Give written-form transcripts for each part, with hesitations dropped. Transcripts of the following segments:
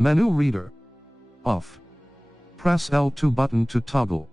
Menu reader. Off. Press L2 button to toggle.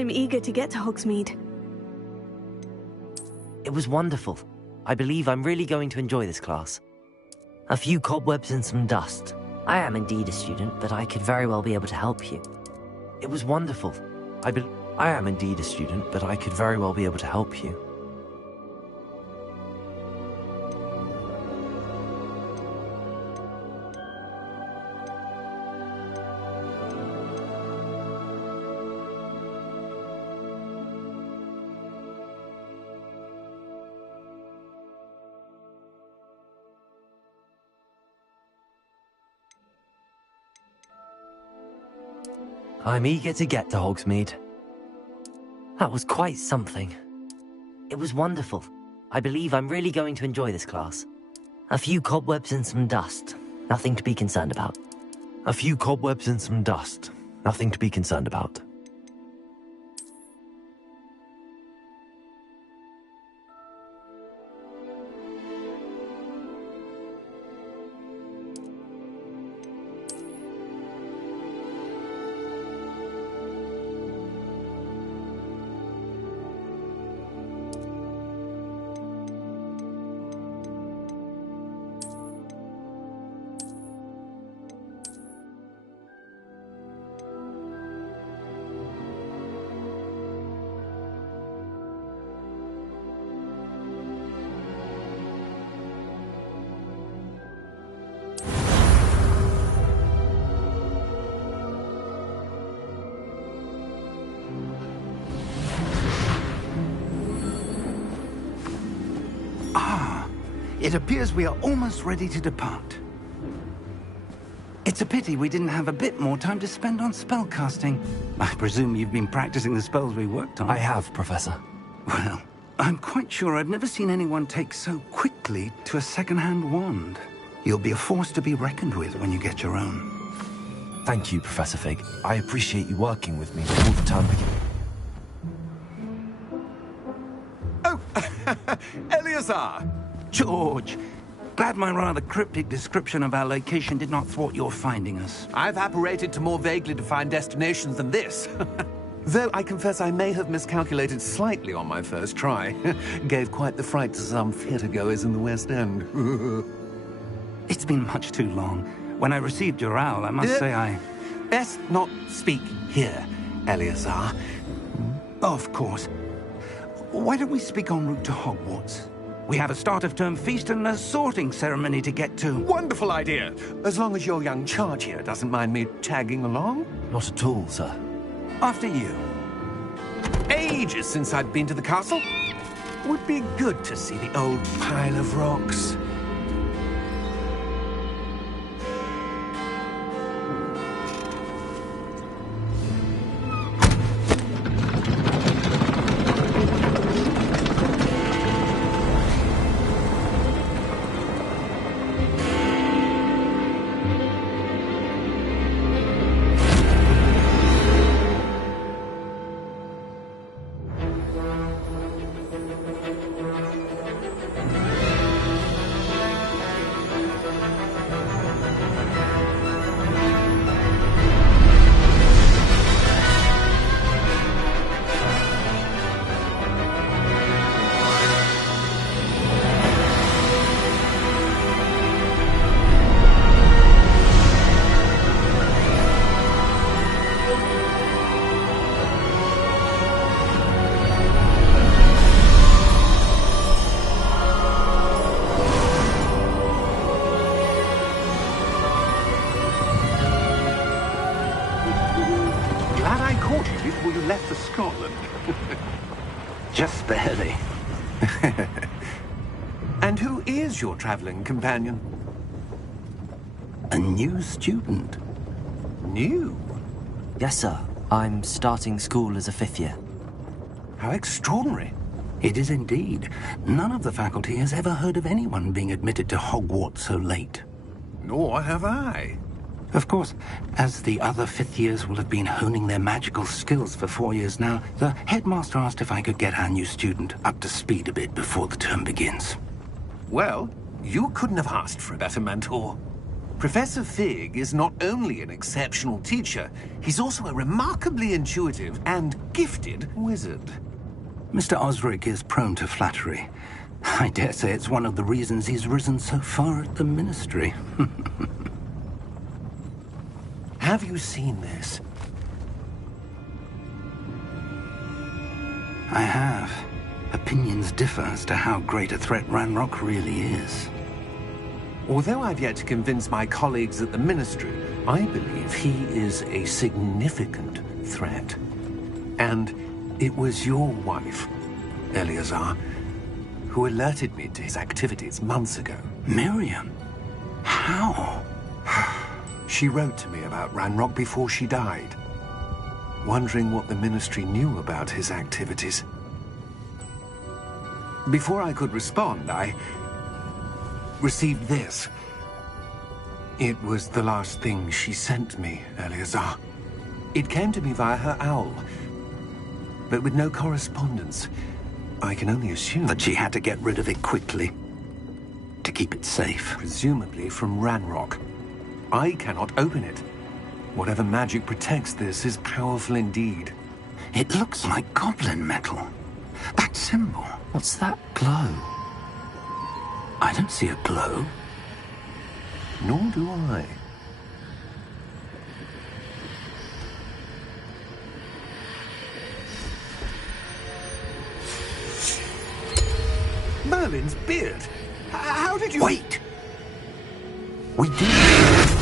I'm eager to get to Hogsmeade. It was wonderful. I believe I'm really going to enjoy this class. A few cobwebs and some dust. I am indeed a student, but I could very well be able to help you. It was wonderful. I am indeed a student, but I could very well be able to help you. I'm eager to get to Hogsmeade. That was quite something. It was wonderful. I believe I'm really going to enjoy this class. A few cobwebs and some dust. Nothing to be concerned about. A few cobwebs and some dust. Nothing to be concerned about. It appears we are almost ready to depart. It's a pity we didn't have a bit more time to spend on spellcasting. I presume you've been practicing the spells we worked on. I have, Professor. Well, I'm quite sure I've never seen anyone take so quickly to a second-hand wand. You'll be a force to be reckoned with when you get your own. Thank you, Professor Fig. I appreciate you working with me all the time. Oh, Eleazar! George, glad my rather cryptic description of our location did not thwart your finding us. I've apparated to more vaguely defined destinations than this. Though I confess I may have miscalculated slightly on my first try. Gave quite the fright to some theatre-goers in the West End. It's been much too long. When I received your owl, I must say I... Best not speak here, Eleazar. Of course. Why don't we speak en route to Hogwarts? We have a start-of-term feast and a sorting ceremony to get to. Wonderful idea! As long as your young charge here doesn't mind me tagging along. Not at all, sir. After you. Ages since I'd been to the castle. Would be good to see the old pile of rocks. Before you left for Scotland. Just barely. And who is your traveling companion? A new student. New? Yes, sir. I'm starting school as a 5th year. How extraordinary. It is indeed. None of the faculty has ever heard of anyone being admitted to Hogwarts so late. Nor have I. Of course, as the other 5th years will have been honing their magical skills for 4 years now, the headmaster asked if I could get our new student up to speed a bit before the term begins. Well, you couldn't have asked for a better mentor. Professor Fig is not only an exceptional teacher, he's also a remarkably intuitive and gifted wizard. Mr. Osric is prone to flattery. I dare say it's one of the reasons he's risen so far at the Ministry. Have you seen this? I have. Opinions differ as to how great a threat Ranrock really is. Although I've yet to convince my colleagues at the Ministry, I believe he is a significant threat. And it was your wife, Eleazar, who alerted me to his activities months ago. Miriam? How? She wrote to me about Ranrock before she died, wondering what the Ministry knew about his activities. Before I could respond, I received this. It was the last thing she sent me, Eleazar. It came to me via her owl, but with no correspondence. I can only assume That she had to get rid of it quickly, to keep it safe. presumably from Ranrock. I cannot open it. Whatever magic protects this is powerful indeed. It looks like goblin metal. That symbol. What's that glow? I don't see a glow. Nor do I. Merlin's beard! How did you... Wait! We did.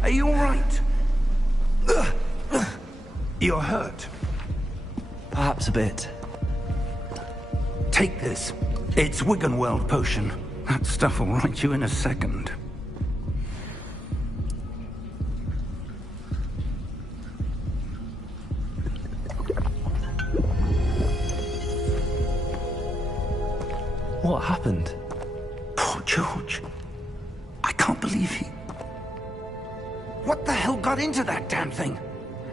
Are you all right? You're hurt. Perhaps a bit. Take this. It's Wiggenweld potion. That stuff will right you in a second. What happened? Poor George. I can't believe he... What the hell got into that damn thing?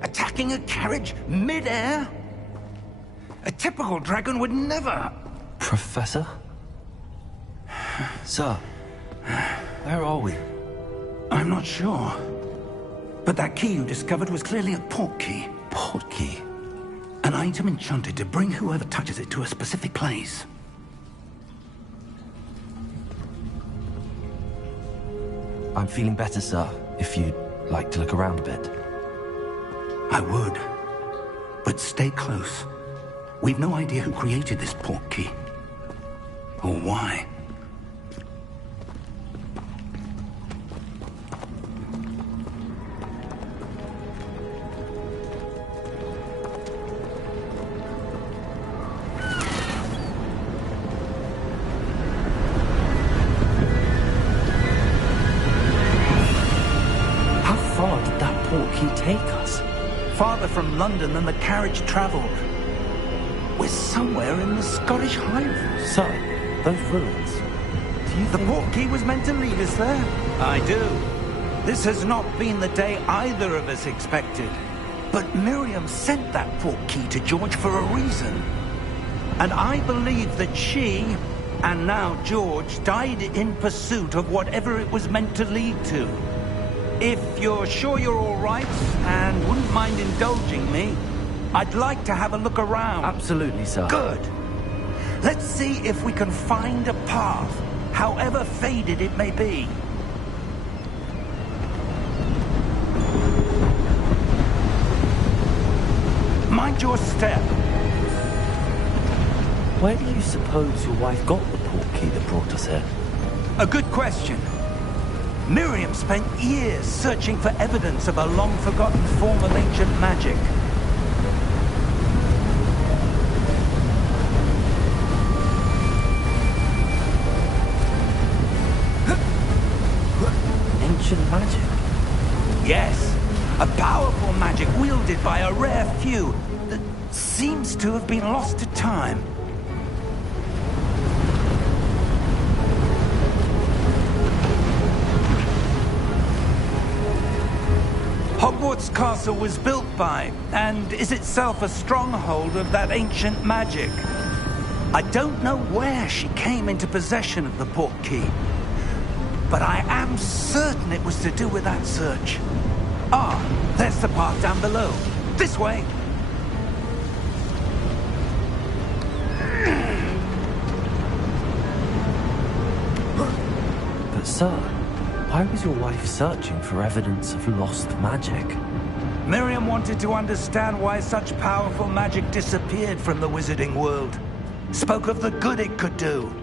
Attacking a carriage mid-air? A typical dragon would never... Professor? Sir, where are we? I'm not sure. But that key you discovered was clearly a port key. Port key? An item enchanted to bring whoever touches it to a specific place. I'm feeling better, sir, if you'd like to look around a bit. I would. But stay close. We've no idea who created this port key. Or why. How far did that port key take us? Farther from London than the carriage traveled. We're somewhere in the Scottish Highlands. Sir, those ruins. Do you The think... port key was meant to lead us there. I do. This has not been the day either of us expected. But Miriam sent that port key to George for a reason. And I believe that she, and now George, died in pursuit of whatever it was meant to lead to. If you're sure you're all right, and wouldn't mind indulging me, I'd like to have a look around. Absolutely, sir. Good. Let's see if we can find a path, however faded it may be. Mind your step. Where do you suppose your wife got the portkey that brought us here? A good question. Miriam spent years searching for evidence of a long-forgotten form of ancient magic. Ancient magic? Yes, a powerful magic wielded by a rare few that seems to have been lost to time. Hogwarts Castle was built by, and is itself a stronghold of that ancient magic. I don't know where she came into possession of the portkey, but I am certain it was to do with that search. Ah, there's the path down below. This way! But sir, why was your wife searching for evidence of lost magic? Miriam wanted to understand why such powerful magic disappeared from the wizarding world. Spoke of the good it could do.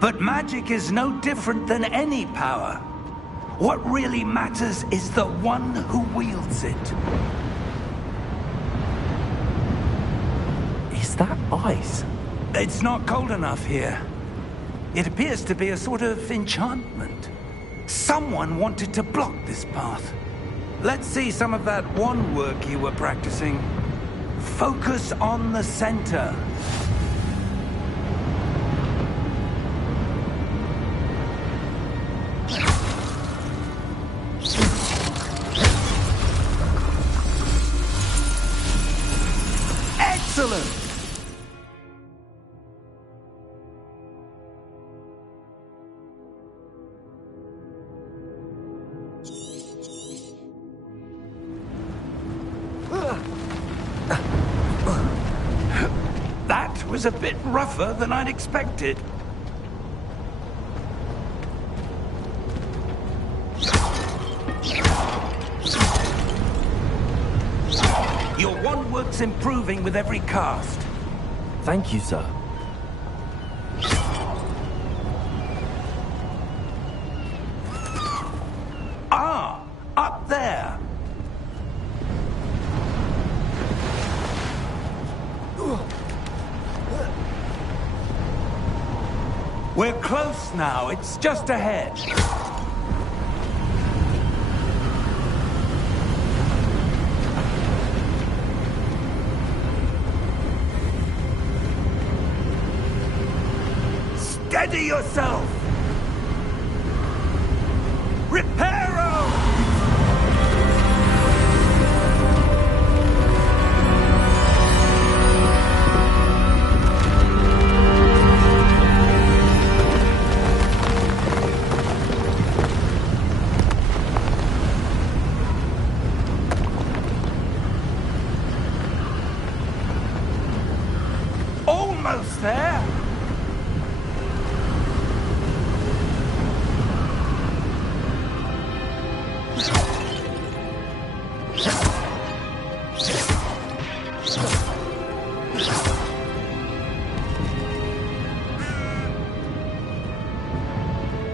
But magic is no different than any power. What really matters is the one who wields it. Is that ice? It's not cold enough here. It appears to be a sort of enchantment. Someone wanted to block this path. Let's see some of that wand work you were practicing. Focus on the center. Excellent! That was a bit rougher than I'd expected. Your wand work's improving with every cast. Thank you, sir. Ah, up there. We're close now. It's just ahead. Steady yourself! Reparo! Almost there!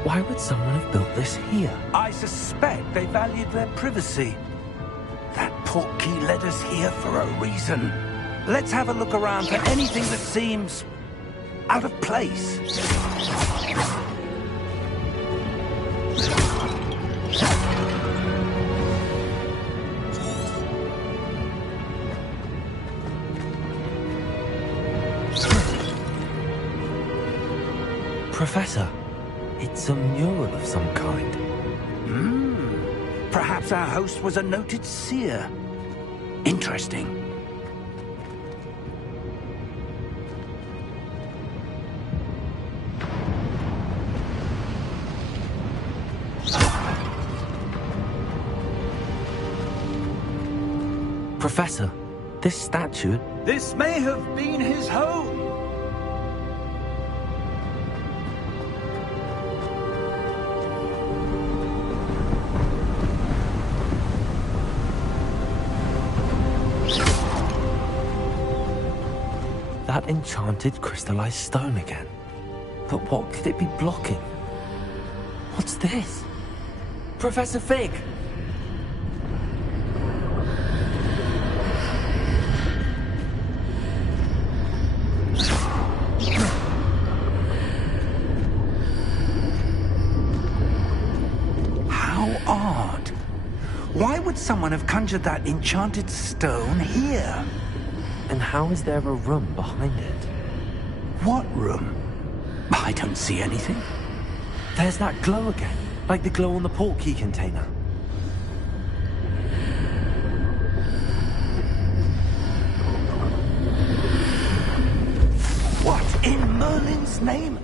Why would someone have built this here? I suspect they valued their privacy. That portkey led us here for a reason. Let's have a look around for anything that seems out of place. Professor, it's a mural of some kind. Perhaps our host was a noted seer. Interesting. Professor, this statue... This may have been his home. That enchanted crystallized stone again. But what could it be blocking? What's this? Professor Fig! How odd. Why would someone have conjured that enchanted stone here? And how is there a room behind it? What room? I don't see anything. There's that glow again, like the glow on the portkey container. What in Merlin's name?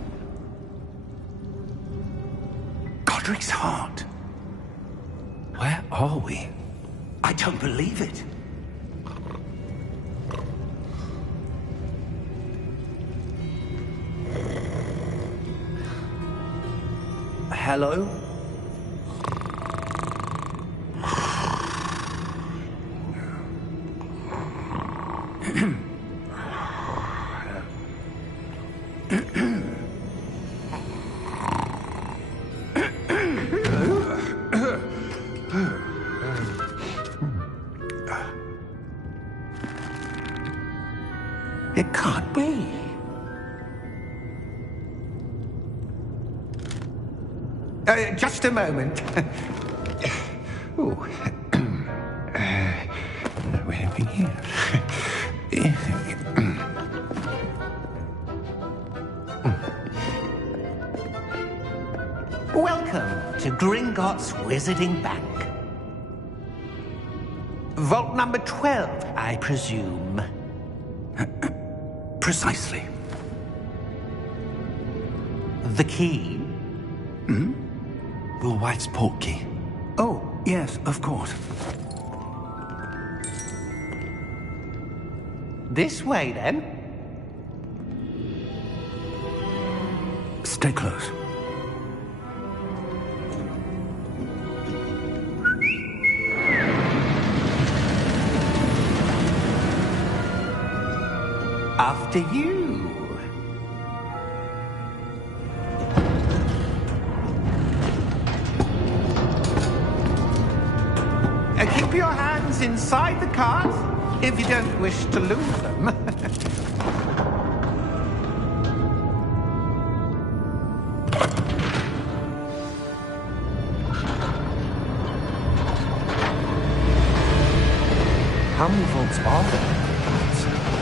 Godric's heart. Where are we? I don't believe it. Hello? It can't be. Just a moment. Oh. Where are we here? Welcome to Gringotts Wizarding Bank. Vault number 12, I presume. Precisely. The key? Your wife's portkey. Oh, yes, of course. This way, then. Stay close. After you. Keep your hands inside the cart if you don't wish to lose them. How many vaults are there?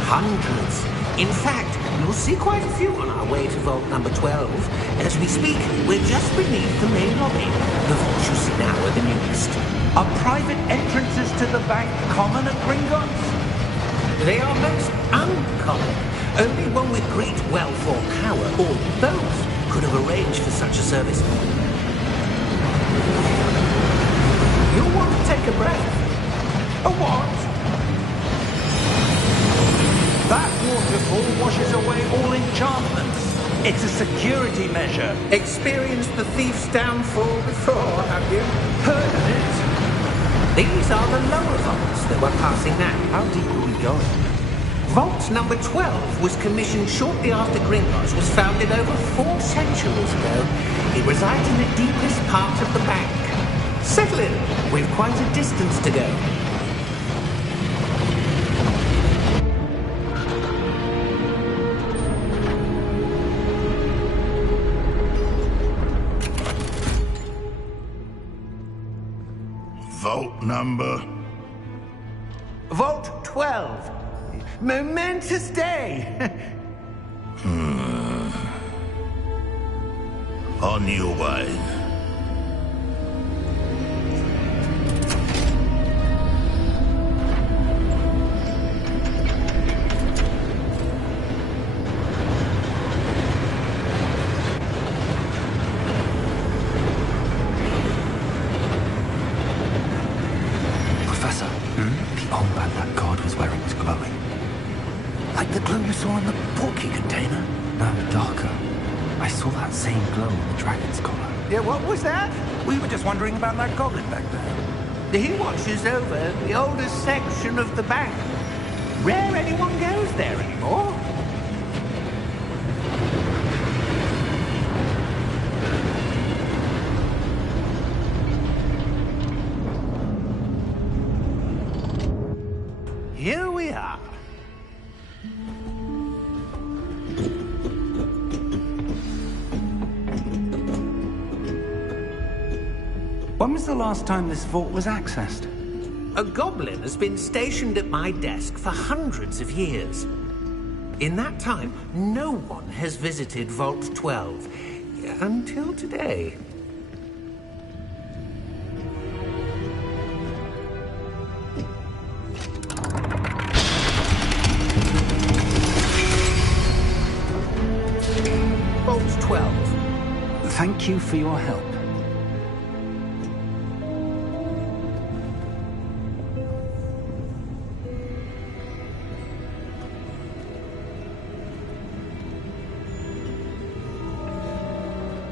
Hundreds. In fact, you'll see quite a few on our way to vault number 12. As we speak, we're just beneath the main lobby. The vaults you see now are the newest. Are private entrances to the bank common at Gringotts? They are most uncommon. Only one with great wealth or power, or both, could have arranged for such a service. You'll want to take a breath. A what? That waterfall washes away all enchantments. It's a security measure. Experienced the thief's downfall before, have you? Heard of it? These are the lower vaults that we're passing now. How deep are we going? Vault number 12 was commissioned shortly after Gringotts was founded over 4 centuries ago. It resides in the deepest part of the bank. Settle in. We've quite a distance to go. Vault number? Vault 12. Momentous day. On your way. Professor, the armband that guard was wearing is glowing. Like the glow you saw in the portkey container? No, darker. I saw that same glow on the dragon's collar. Yeah, what was that? We were just wondering about that goblin back there. He watches over the oldest section of the bank. Rare anyone goes there anymore. here we are. When was the last time this vault was accessed? A goblin has been stationed at my desk for hundreds of years. In that time, no one has visited Vault 12. Until today. Vault 12. Thank you for your help.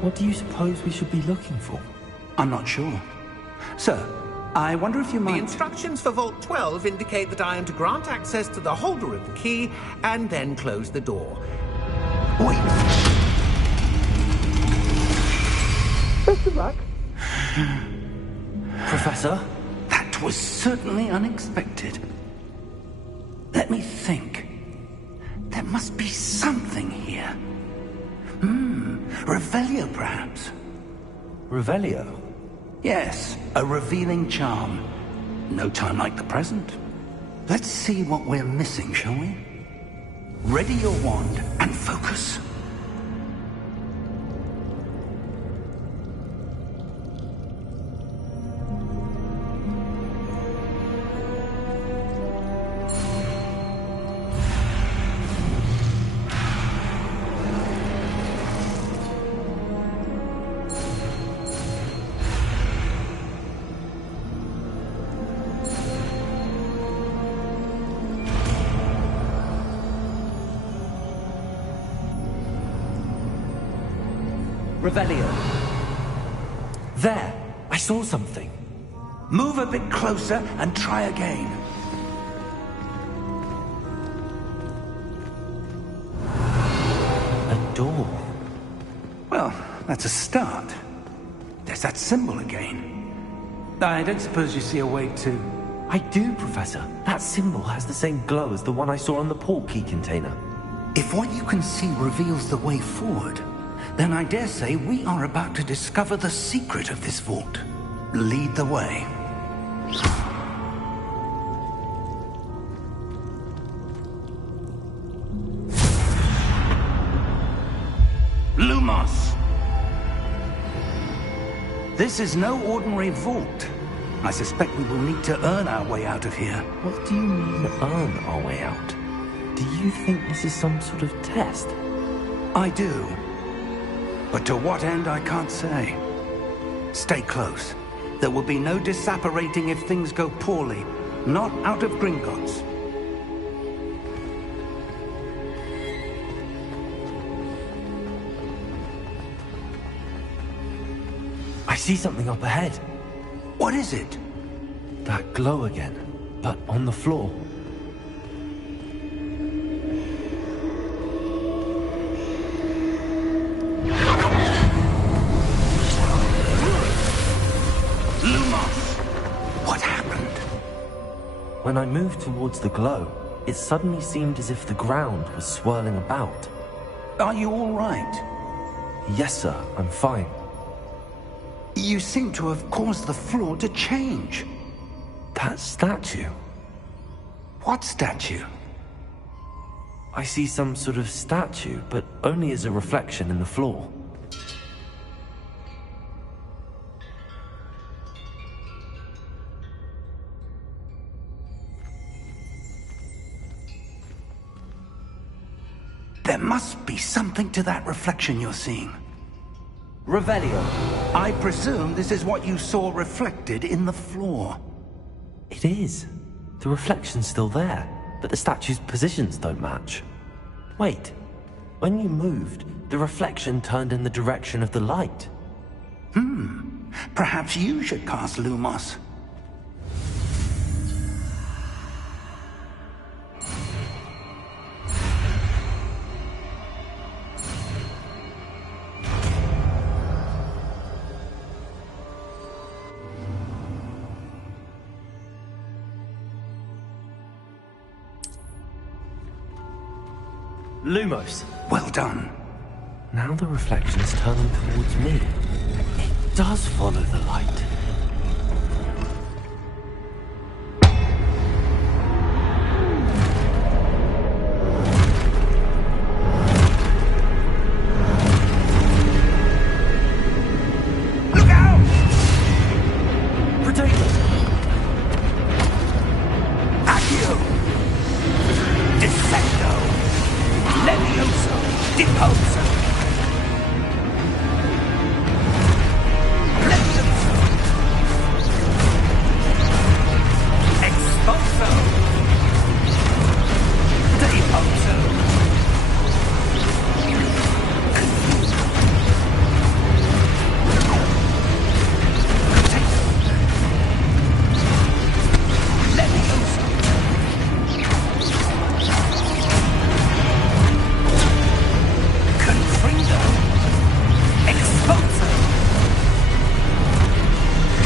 What do you suppose we should be looking for? I'm not sure. Sir, I wonder if you The might... instructions for Vault 12 indicate that I am to grant access to the holder of the key and then close the door. Wait! Best of luck. Professor? That was certainly unexpected. Let me think. There must be something here. Revelio, perhaps? Revelio? Yes, a revealing charm. No time like the present. Let's see what we're missing, shall we? Ready your wand and focus. Revelio. There! I saw something. Move a bit closer and try again. A door. Well, that's a start. There's that symbol again. I don't suppose you see a way to... I do, Professor. That symbol has the same glow as the one I saw on the portkey container. If what you can see reveals the way forward, then I dare say we are about to discover the secret of this vault. Lead the way. Lumos! This is no ordinary vault. I suspect we will need to earn our way out of here. What do you mean, earn our way out? Do you think this is some sort of test? I do. But to what end, I can't say. Stay close. There will be no disapparating if things go poorly. Not out of Gringotts. I see something up ahead. What is it? That glow again, but on the floor. When I moved towards the glow, it suddenly seemed as if the ground was swirling about. Are you all right? Yes, sir, I'm fine. You seem to have caused the floor to change. That statue? What statue? I see some sort of statue, but only as a reflection in the floor. There must be something to that reflection you're seeing. Revelio. I presume this is what you saw reflected in the floor. It is. The reflection's still there, but the statue's positions don't match. Wait. When you moved, the reflection turned in the direction of the light. Perhaps you should cast Lumos. Lumos. Well done. Now the reflection's turning towards me. It does follow the light. Look out! Protect us! Accio! Dissecto! Levioso! Deposo! Levioso! Expulso! Deposo! Levioso! Confringo! Expulso!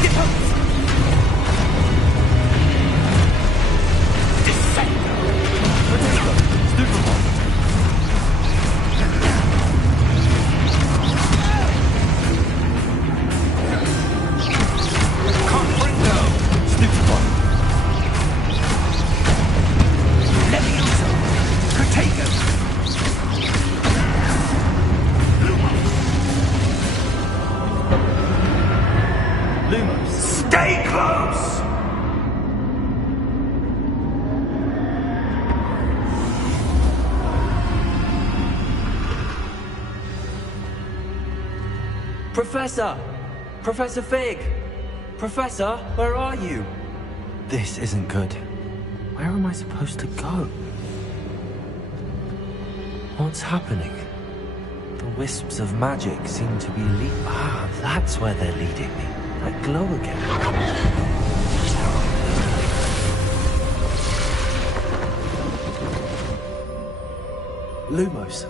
Deposo! Dissecto! Potato! Stupefy! Confringo! Stupefy! Levioso! Protego! Lumos! Stay close! Professor! Professor Fig! Professor, where are you? This isn't good. Where am I supposed to go? What's happening? The wisps of magic seem to be Ah, that's where they're leading me. That glow again. Lumos.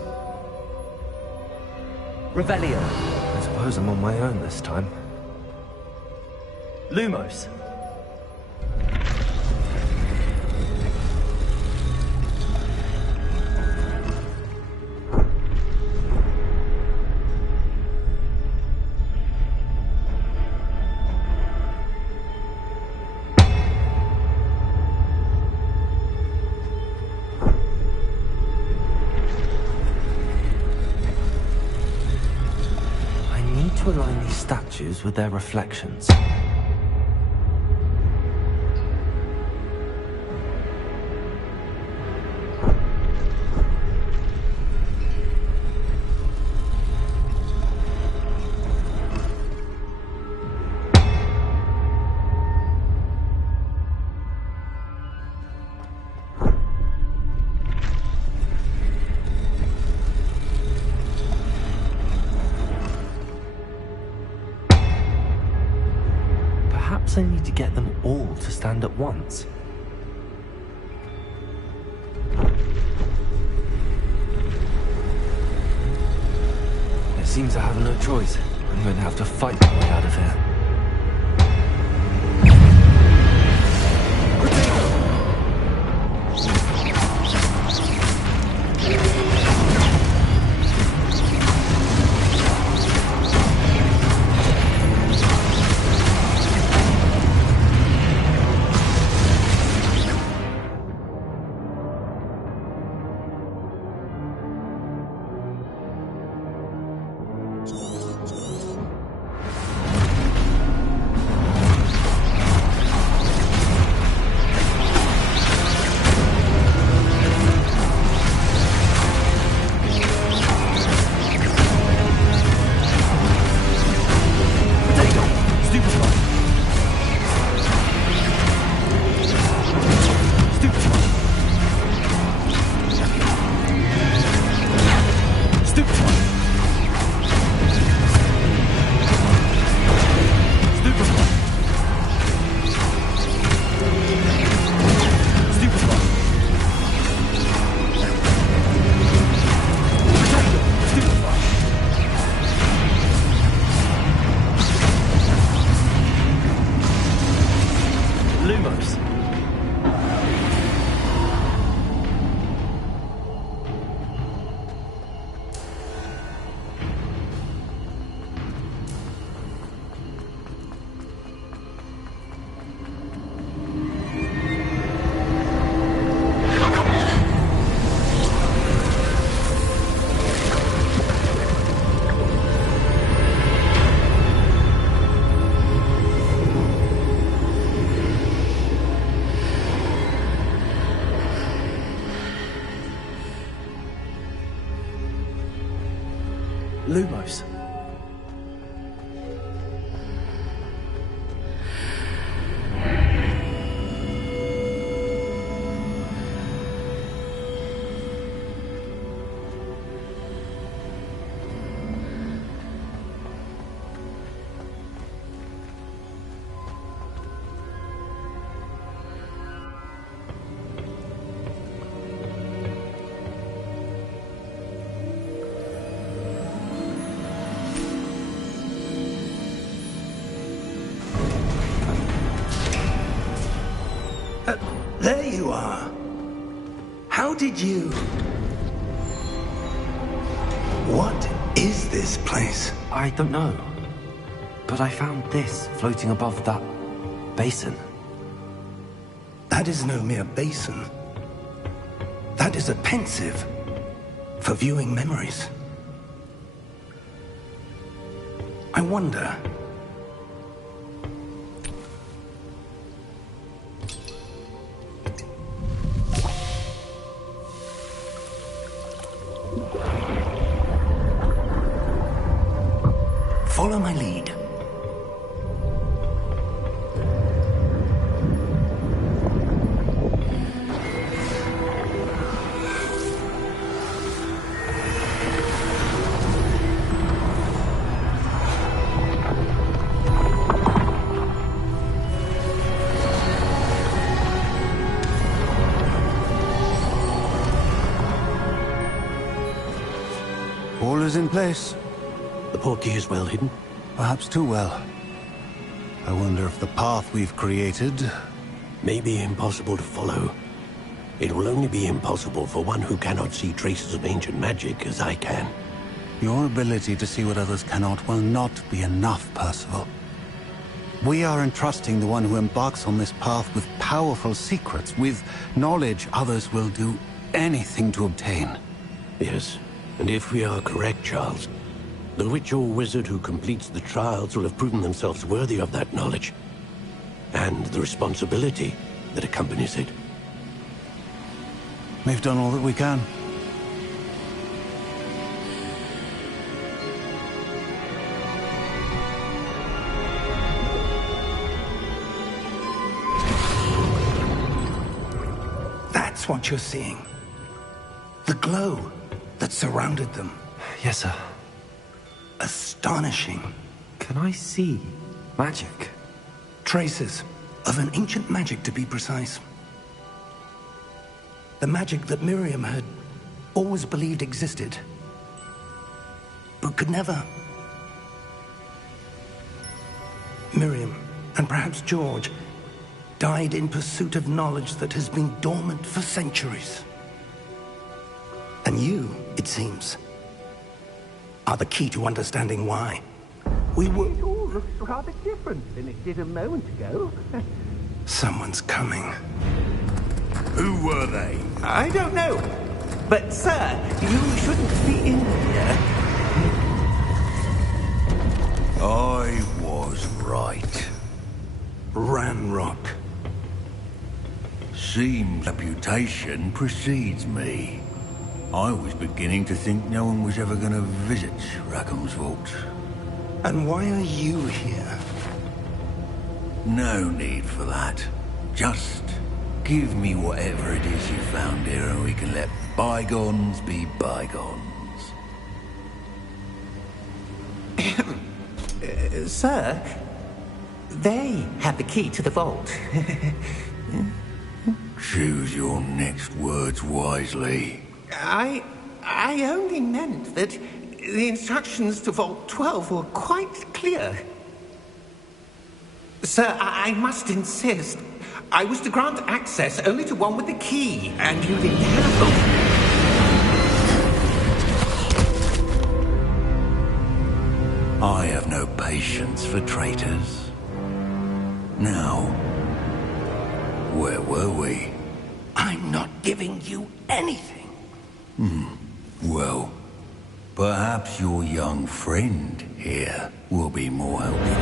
Revelio. I suppose I'm on my own this time. Lumos. I need to align these statues with their reflections. Perhaps I need to get them all to stand at once. It seems I have no choice. I'm going to have to fight my way out of here. Lumos. There you are. How did you... What is this place? I don't know. But I found this floating above that basin. That is no mere basin. That is a pensive for viewing memories. I wonder... Follow my lead. All is in place. The portkey is well hidden. Perhaps too well. I wonder if the path we've created... May be impossible to follow. It will only be impossible for one who cannot see traces of ancient magic as I can. Your ability to see what others cannot will not be enough, Percival. We are entrusting the one who embarks on this path with powerful secrets, with knowledge others will do anything to obtain. Yes, and if we are correct, Charles, the witch or wizard who completes the trials will have proven themselves worthy of that knowledge, and the responsibility that accompanies it. We've done all that we can. That's what you're seeing. The glow that surrounded them. Yes, sir. Astonishing. Can I see magic? Traces of an ancient magic, to be precise. The magic that Miriam had always believed existed, but could never. Miriam, and perhaps George, died in pursuit of knowledge that has been dormant for centuries. And you, it seems, are the key to understanding why. We were... It all looks rather different than it did a moment ago. Someone's coming. Who were they? I don't know. But, sir, you shouldn't be in here. I was right. Ranrock. Seems reputation precedes me. I was beginning to think no one was ever going to visit Rackham's vault. And why are you here? No need for that. Just give me whatever it is you found here and we can let bygones be bygones. Sir, they have the key to the vault. Choose your next words wisely. I only meant that the instructions to Vault 12 were quite clear. Sir, I must insist. I was to grant access only to one with the key, and you didn't have them. I have no patience for traitors. Now, where were we? I'm not giving you anything. Well, perhaps your young friend here will be more helpful.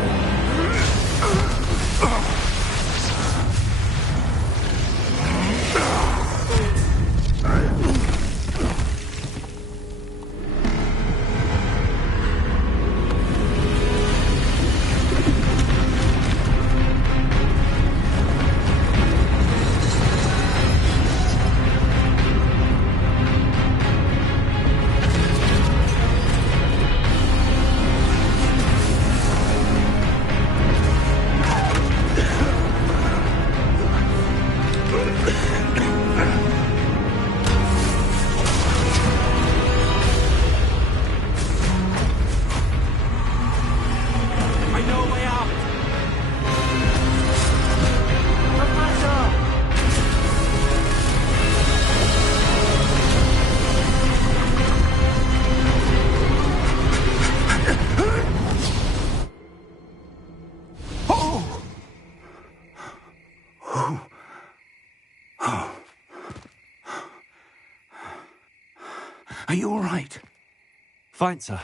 Are you all right? Fine, sir.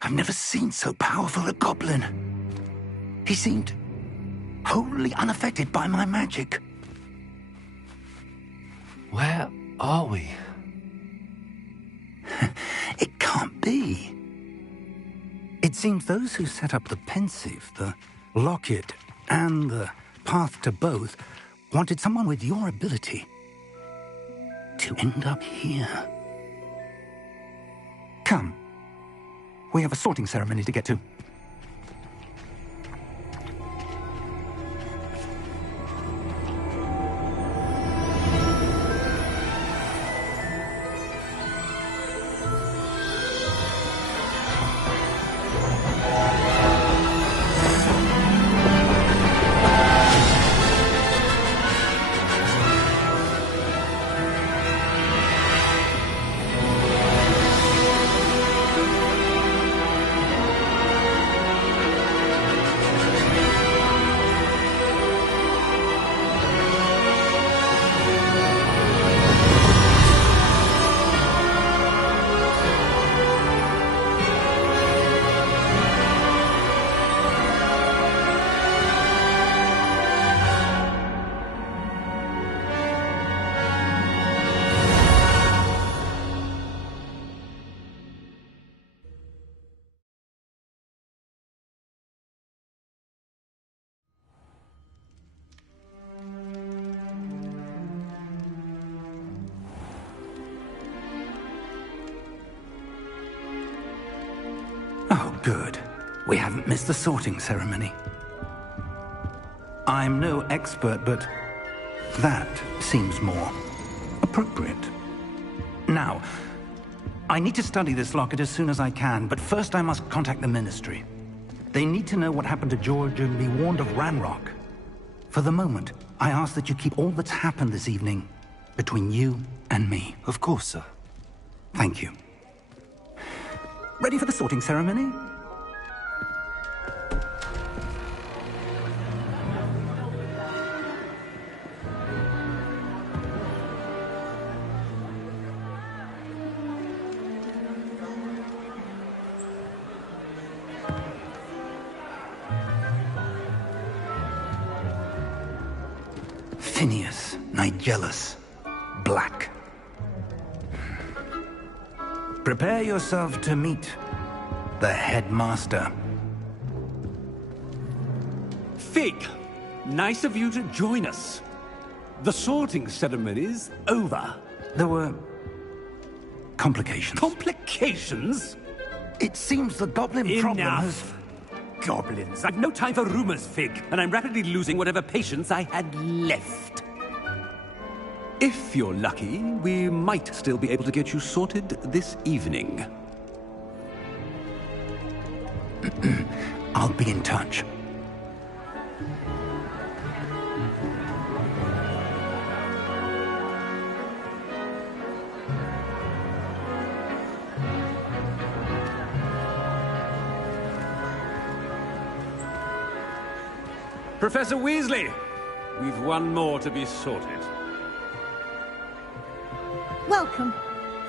I've never seen so powerful a goblin. He seemed wholly unaffected by my magic. Where are we? It can't be. It seems those who set up the pensive, the locket, and the path to both wanted someone with your ability to end up here. Come. We have a sorting ceremony to get to. Oh, good. We haven't missed the sorting ceremony. I'm no expert, but that seems more appropriate. Now, I need to study this locket as soon as I can, but first I must contact the Ministry. They need to know what happened to George and be warned of Ranrock. For the moment, I ask that you keep all that's happened this evening between you and me. Of course, sir. Thank you. Ready for the sorting ceremony? Phineas, Nigellus, Black. Prepare yourself to meet the headmaster. Fig, nice of you to join us. The sorting ceremony's over. There were complications. Complications? It seems the goblin problem has... Enough! Goblins. I've no time for rumors, Fig, and I'm rapidly losing whatever patience I had left. If you're lucky, we might still be able to get you sorted this evening. I'll be in touch. Professor Weasley, we've one more to be sorted. Welcome.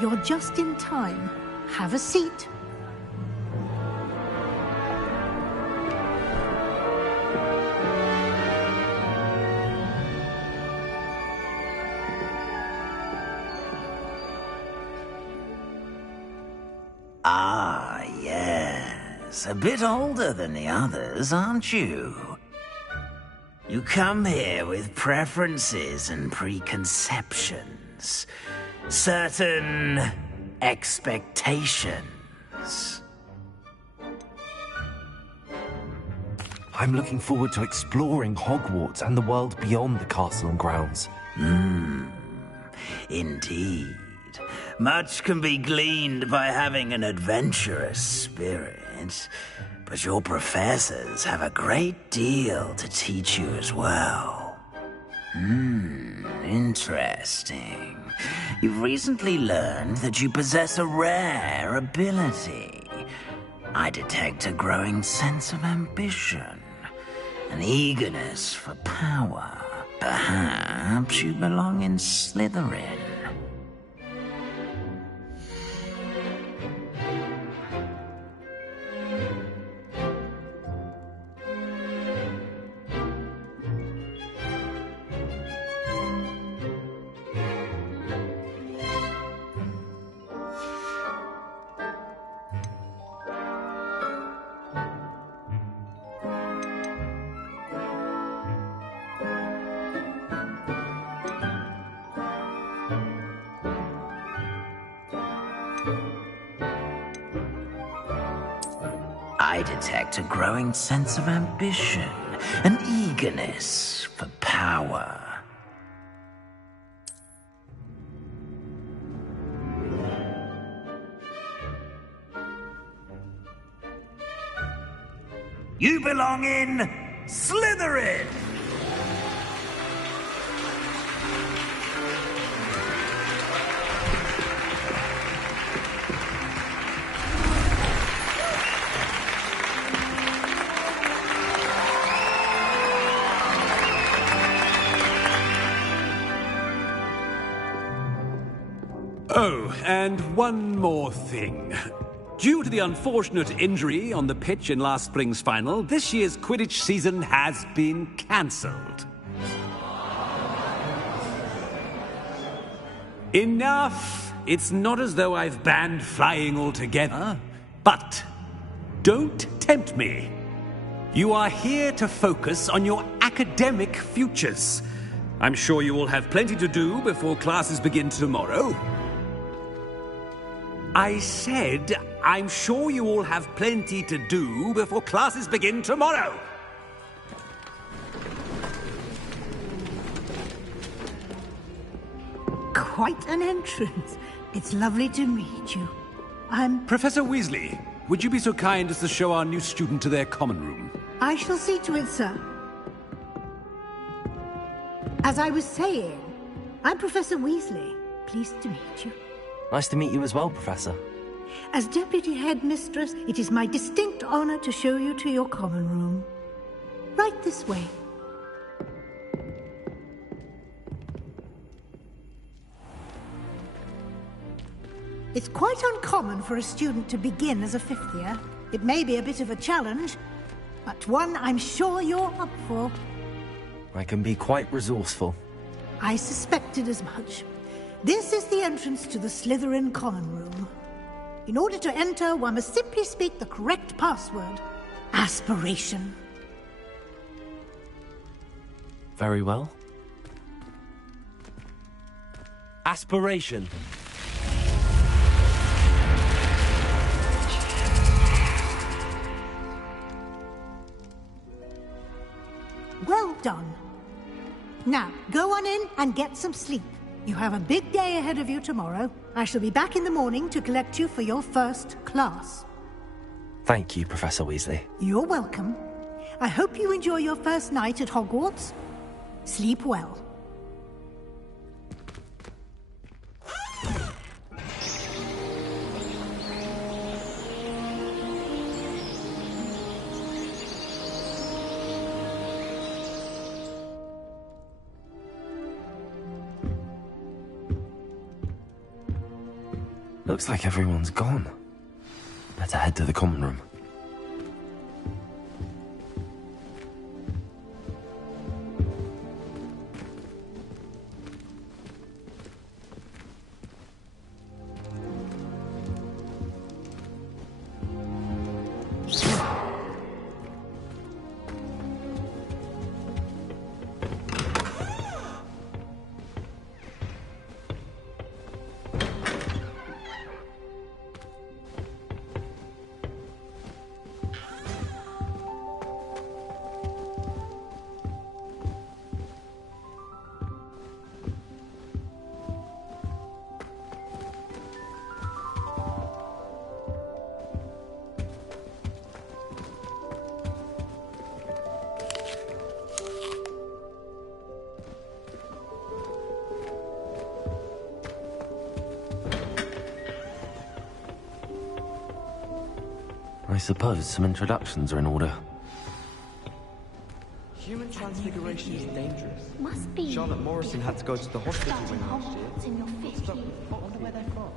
You're just in time. Have a seat. Ah, yes. A bit older than the others, aren't you? You come here with preferences and preconceptions. Certain expectations. I'm looking forward to exploring Hogwarts and the world beyond the castle and grounds. Indeed. Much can be gleaned by having an adventurous spirit, but your professors have a great deal to teach you as well. Interesting. You've recently learned that you possess a rare ability. I detect a growing sense of ambition, an eagerness for power. Perhaps you belong in Slytherin. I detect a growing sense of ambition, an eagerness for power. You belong in Slytherin! Oh, and one more thing. Due to the unfortunate injury on the pitch in last spring's final, this year's Quidditch season has been cancelled. Enough! It's not as though I've banned flying altogether, but don't tempt me. You are here to focus on your academic futures. I'm sure you will have plenty to do before classes begin tomorrow. I said, I'm sure you all have plenty to do before classes begin tomorrow. Quite an entrance. It's lovely to meet you. I'm... Professor Weasley, would you be so kind as to show our new student to their common room? I shall see to it, sir. As I was saying, I'm Professor Weasley. Pleased to meet you. Nice to meet you as well, Professor. As Deputy Headmistress, it is my distinct honor to show you to your common room. Right this way. It's quite uncommon for a student to begin as a fifth year. It may be a bit of a challenge, but one I'm sure you're up for. I can be quite resourceful. I suspected as much. This is the entrance to the Slytherin common room. In order to enter, one must simply speak the correct password. Aspiration. Very well. Aspiration. Well done. Now, go on in and get some sleep. You have a big day ahead of you tomorrow. I shall be back in the morning to collect you for your first class. Thank you, Professor Weasley. You're welcome. I hope you enjoy your first night at Hogwarts. Sleep well. Looks like everyone's gone. Better head to the common room. I suppose some introductions are in order. Human transfiguration is dangerous. Must be. Charlotte Morrison had to go to the hospital when last year. Hogwarts in your fifth year. I wonder where they're from.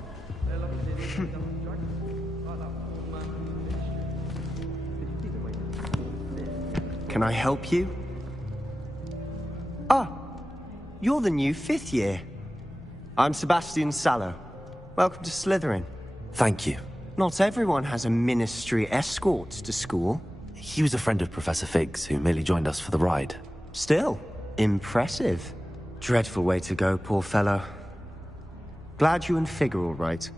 Can I help you? Ah, you're the new fifth year. I'm Sebastian Sallow. Welcome to Slytherin. Thank you. Not everyone has a ministry escort to school. He was a friend of Professor Fig's, who merely joined us for the ride. Still, impressive. Dreadful way to go, poor fellow. Glad you and Fig are all right.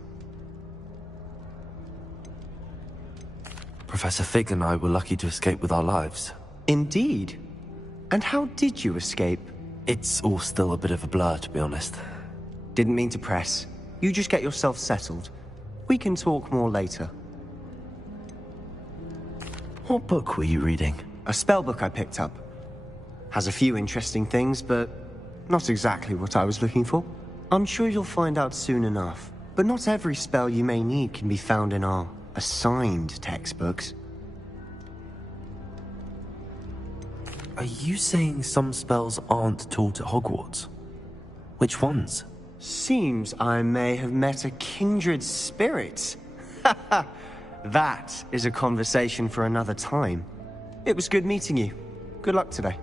Professor Fig and I were lucky to escape with our lives. Indeed. And how did you escape? It's all still a bit of a blur, to be honest. Didn't mean to press. You just get yourself settled. We can talk more later. What book were you reading? A spell book I picked up. Has a few interesting things, but not exactly what I was looking for. I'm sure you'll find out soon enough. But not every spell you may need can be found in our assigned textbooks. Are you saying some spells aren't taught at Hogwarts? Which ones? Seems I may have met a kindred spirit. That is a conversation for another time. It was good meeting you. Good luck today.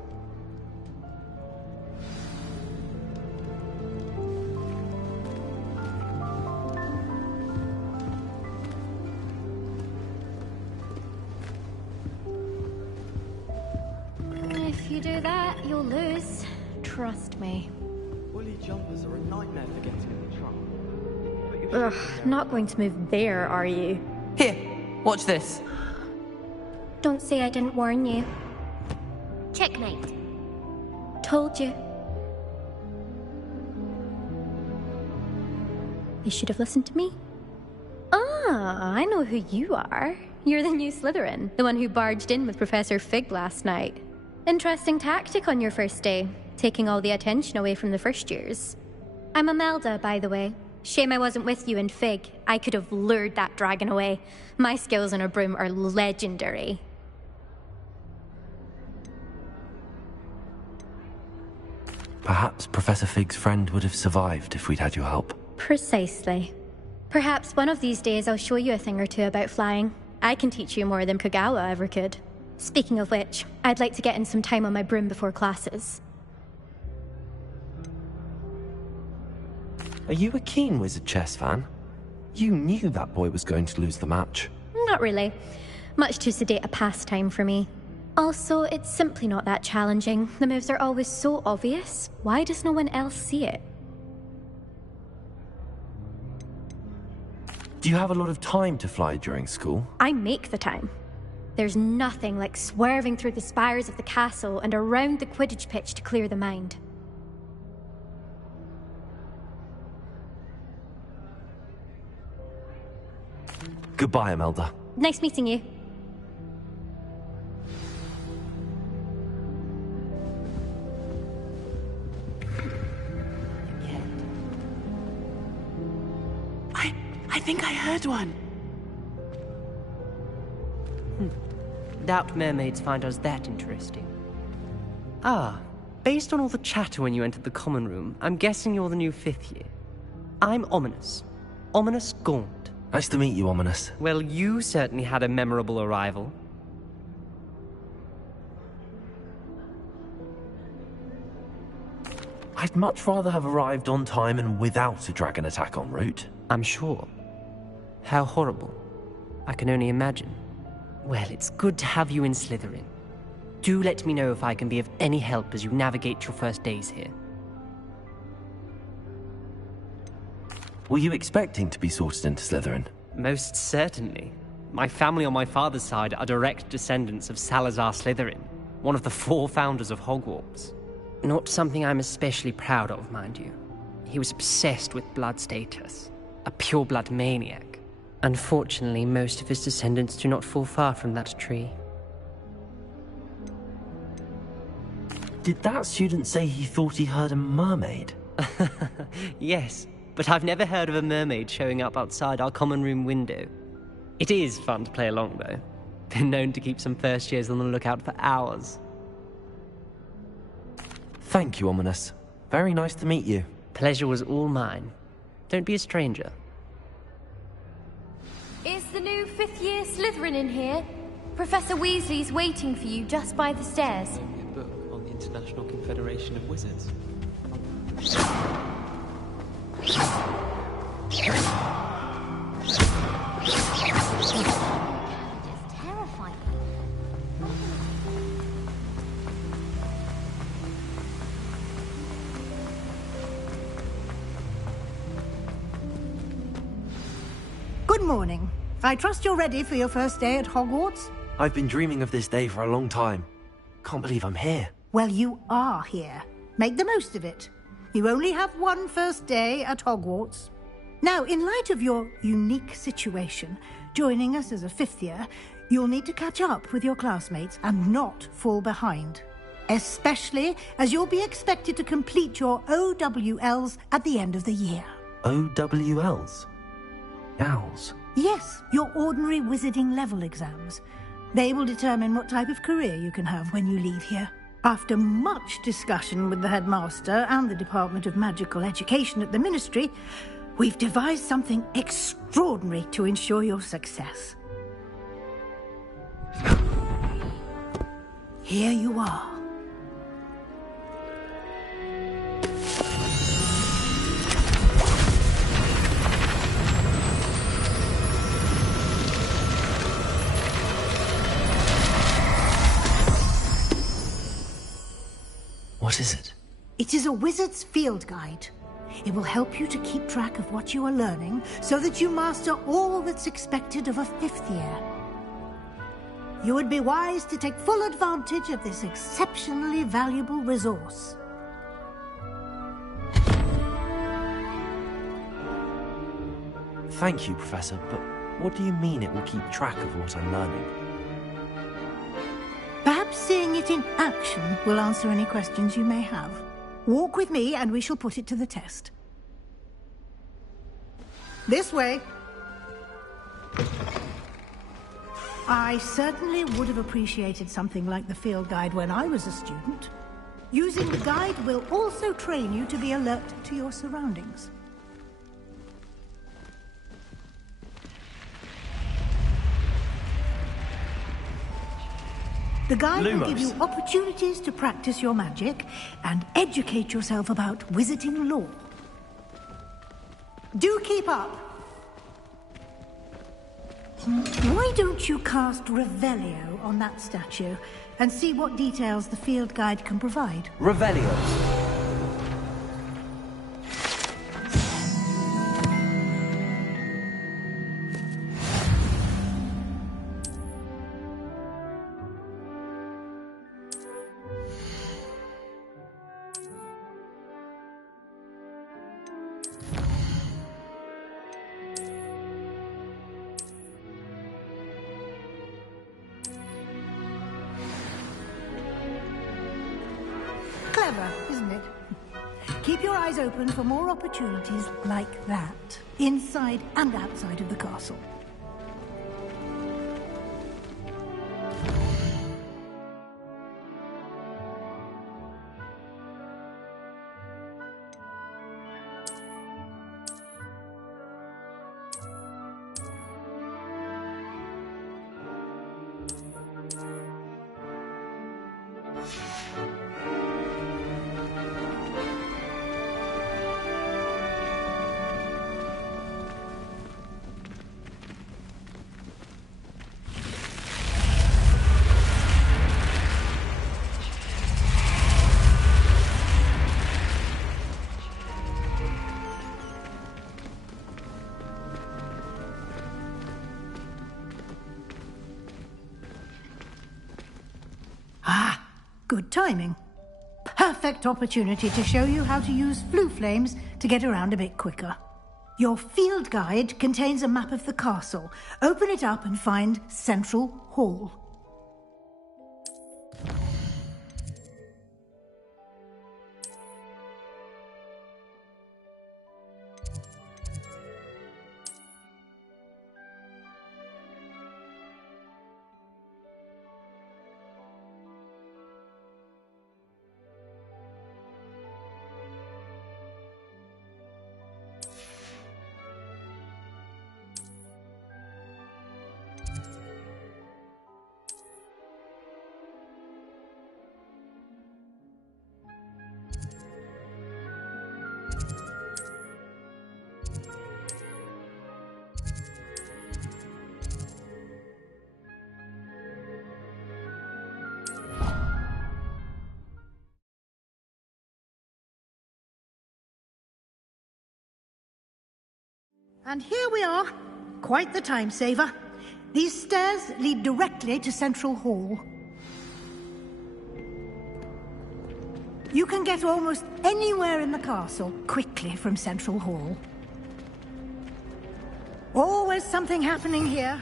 If you do that, you'll lose. Trust me. Woolly jumpers are a nightmare for getting in the trunk. Ugh, not going to move there, are you? Here, watch this. Don't say I didn't warn you. Checkmate. Told you. You should have listened to me. Ah, I know who you are. You're the new Slytherin, the one who barged in with Professor Fig last night. Interesting tactic on your first day, taking all the attention away from the first years. I'm Imelda, by the way. Shame I wasn't with you in Fig. I could have lured that dragon away. My skills on a broom are legendary. Perhaps Professor Fig's friend would have survived if we'd had your help. Precisely. Perhaps one of these days I'll show you a thing or two about flying. I can teach you more than Kogawa ever could. Speaking of which, I'd like to get in some time on my broom before classes. Are you a keen Wizard Chess fan? You knew that boy was going to lose the match. Not really. Much too sedate a pastime for me. Also, it's simply not that challenging. The moves are always so obvious. Why does no one else see it? Do you have a lot of time to fly during school? I make the time. There's nothing like swerving through the spires of the castle and around the Quidditch pitch to clear the mind. Goodbye, Imelda. Nice meeting you. I think I heard one. Doubt mermaids find us that interesting. Ah, based on all the chatter when you entered the common room, I'm guessing you're the new 5th year. I'm Ominous. Ominous Gaunt. Nice to meet you, Ominous. Well, you certainly had a memorable arrival. I'd much rather have arrived on time and without a dragon attack en route. I'm sure. How horrible. I can only imagine. Well, it's good to have you in Slytherin. Do let me know if I can be of any help as you navigate your first days here. Were you expecting to be sorted into Slytherin? Most certainly. My family on my father's side are direct descendants of Salazar Slytherin, one of the 4 founders of Hogwarts. Not something I'm especially proud of, mind you. He was obsessed with blood status, a pure-blood maniac. Unfortunately, most of his descendants do not fall far from that tree. Did that student say he thought he heard a mermaid? Yes, but I've never heard of a mermaid showing up outside our common room window. It is fun to play along, though. Been known to keep some first years on the lookout for hours. Thank you, Ominous. Very nice to meet you. Pleasure was all mine. Don't be a stranger. Is the new 5th year Slytherin in here? Professor Weasley's waiting for you just by the stairs. A book on the International Confederation of Wizards. Terrifying. Good morning. I trust you're ready for your first day at Hogwarts? I've been dreaming of this day for a long time. Can't believe I'm here. Well, you are here. Make the most of it. You only have one first day at Hogwarts. Now, in light of your unique situation, joining us as a fifth year, you'll need to catch up with your classmates and not fall behind. Especially as you'll be expected to complete your OWLs at the end of the year. OWLs? Owls? Yes, your ordinary wizarding level exams. They will determine what type of career you can have when you leave here. After much discussion with the headmaster and the Department of Magical Education at the Ministry, we've devised something extraordinary to ensure your success. Here you are. What is it? It is a wizard's field guide. It will help you to keep track of what you are learning so that you master all that's expected of a fifth year. You would be wise to take full advantage of this exceptionally valuable resource. Thank you, Professor, but what do you mean it will keep track of what I'm learning? Perhaps seeing it in action will answer any questions you may have. Walk with me and we shall put it to the test. This way. I certainly would have appreciated something like the field guide when I was a student. Using the guide will also train you to be alert to your surroundings. The guide will give you opportunities to practice your magic and educate yourself about wizarding lore. Do keep up. Why don't you cast Revelio on that statue and see what details the field guide can provide? Revelio. Clever, isn't it? Keep your eyes open for more opportunities like that, inside and outside of the castle. Good timing. Perfect opportunity to show you how to use flue flames to get around a bit quicker. Your field guide contains a map of the castle. Open it up and find Central Hall. And here we are, quite the time saver. These stairs lead directly to Central Hall. You can get almost anywhere in the castle quickly from Central Hall. Always something happening here.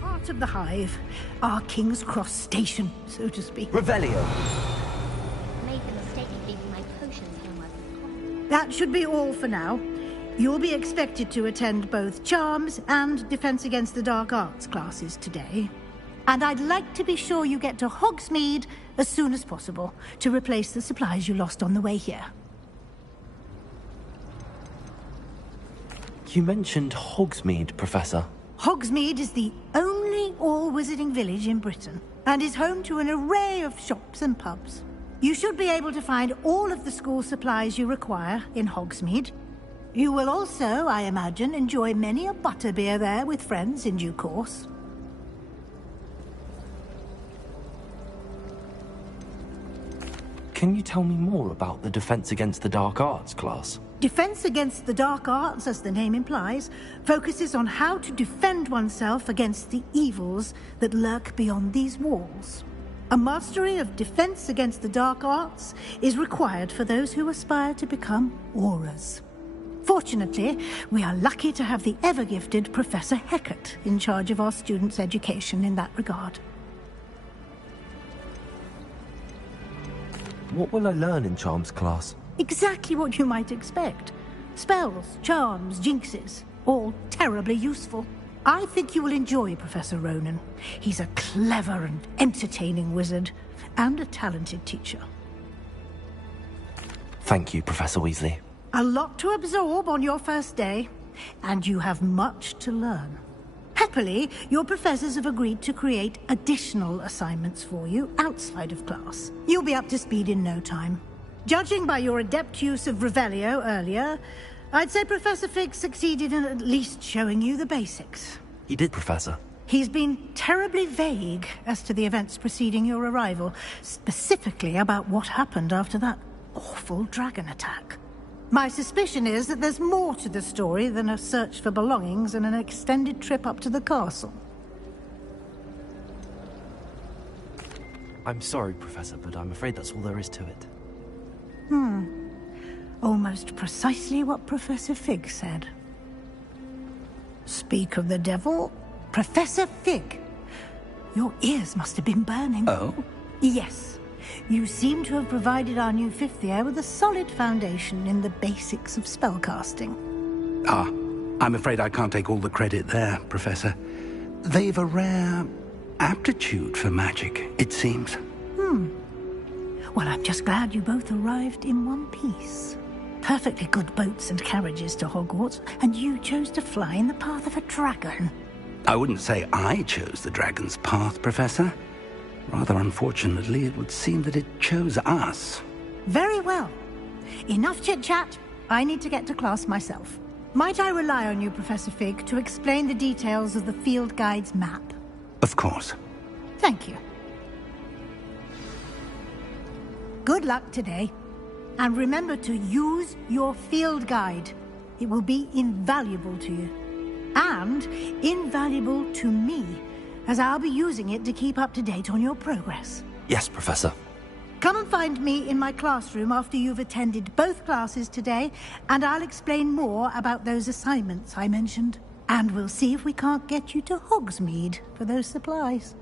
Part of the hive, our King's Cross station, so to speak. Revelio. Made the mistake of leaving my potions homework. That should be all for now. You'll be expected to attend both Charms and Defense Against the Dark Arts classes today. And I'd like to be sure you get to Hogsmeade as soon as possible to replace the supplies you lost on the way here. You mentioned Hogsmeade, Professor. Hogsmeade is the only all-wizarding village in Britain and is home to an array of shops and pubs. You should be able to find all of the school supplies you require in Hogsmeade. You will also, I imagine, enjoy many a butterbeer there with friends in due course. Can you tell me more about the Defense Against the Dark Arts class? Defense Against the Dark Arts, as the name implies, focuses on how to defend oneself against the evils that lurk beyond these walls. A mastery of Defense Against the Dark Arts is required for those who aspire to become Aurors. Fortunately, we are lucky to have the ever-gifted Professor Hecat in charge of our students' education in that regard. What will I learn in Charms class? Exactly what you might expect. Spells, charms, jinxes, all terribly useful. I think you will enjoy Professor Ronan. He's a clever and entertaining wizard, and a talented teacher. Thank you, Professor Weasley. A lot to absorb on your first day, and you have much to learn. Happily, your professors have agreed to create additional assignments for you outside of class. You'll be up to speed in no time. Judging by your adept use of Revelio earlier, I'd say Professor Fig succeeded in at least showing you the basics. He did, Professor. He's been terribly vague as to the events preceding your arrival, specifically about what happened after that awful dragon attack. My suspicion is that there's more to the story than a search for belongings and an extended trip up to the castle. I'm sorry, Professor, but I'm afraid that's all there is to it. Almost precisely what Professor Fig said. Speak of the devil, Professor Fig. Your ears must have been burning. Oh? Yes. You seem to have provided our new fifth year with a solid foundation in the basics of spellcasting. Ah, I'm afraid I can't take all the credit there, Professor. They've a rare aptitude for magic, it seems. Well, I'm just glad you both arrived in one piece. Perfectly good boats and carriages to Hogwarts, and you chose to fly in the path of a dragon. I wouldn't say I chose the dragon's path, Professor. Rather unfortunately, it would seem that it chose us. Very well. Enough chit-chat. I need to get to class myself. Might I rely on you, Professor Fig, to explain the details of the field guide's map? Of course. Thank you. Good luck today. And remember to use your field guide. It will be invaluable to you. And invaluable to me, as I'll be using it to keep up to date on your progress. Yes, Professor. Come and find me in my classroom after you've attended both classes today, and I'll explain more about those assignments I mentioned. And we'll see if we can't get you to Hogsmeade for those supplies.